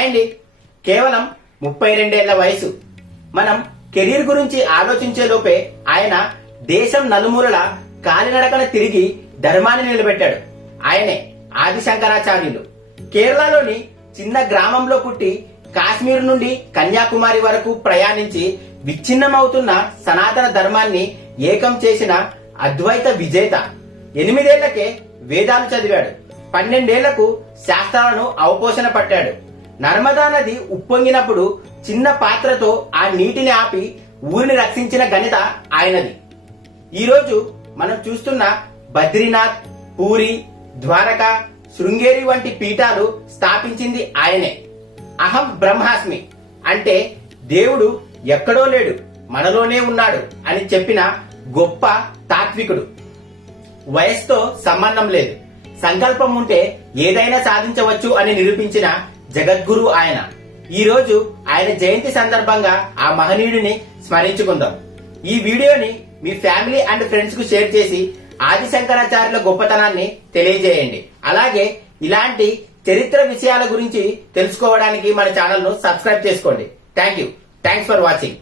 Hi అండి. కేవలం 32 ఏళ్ల వయసు. మనం కెరీర్ గురించి ఆలోచించే లోపే ఆయన దేశం నలుమూలల కాలినడకన తిరిగి ధర్మాన్ని నిలబెట్టాడు. ఆయనే ఆది శంకరాచార్యులు. కేరళలోని చిన్న గ్రామంలో పుట్టి కాశ్మీర్ నుండి కన్యాకుమారి వరకు ప్రయాణించి విచ్ఛిన్నమవుతున్న సనాతన ధర్మాన్ని ఏకం చేసిన అద్వైత విజేత. 8 ఏళ్లకే వేదాలు చదివాడు. 12 ఏళ్లకు శాస్త్రాలను అవపోసన పట్టాడు. నర్మదా నది ఉప్పొంగినప్పుడు చిన్న పాత్రతో ఆ నీటిని ఆపి ఊరిని రక్షించిన ఘనత ఆయనది. ఈరోజు మనం చూస్తున్న బద్రీనాథ్, పూరి, ద్వారక, శృంగేరి వంటి పీఠాలు స్థాపించింది ఆయనే. అహం బ్రహ్మాస్మి అంటే దేవుడు ఎక్కడో లేడు, మనలోనే ఉన్నాడు అని చెప్పిన గొప్ప తాత్వికుడు. వయసుతో సంబంధం లేదు, సంకల్పం ఉంటే ఏదైనా సాధించవచ్చు అని నిరూపించిన జగద్గురు ఆయన. ఈ రోజు ఆయన జయంతి సందర్భంగా ఆ మహనీయుడిని స్మరించుకుందాం. ఈ వీడియోని మీ ఫ్యామిలీ అండ్ ఫ్రెండ్స్ కు షేర్ చేసి ఆది శంకరాచార్యుల గొప్పతనాన్ని తెలియజేయండి. అలాగే ఇలాంటి చరిత్ర విషయాల గురించి తెలుసుకోవడానికి మన ఛానల్ ను సబ్స్క్రైబ్ చేసుకోండి. Thanks for watching.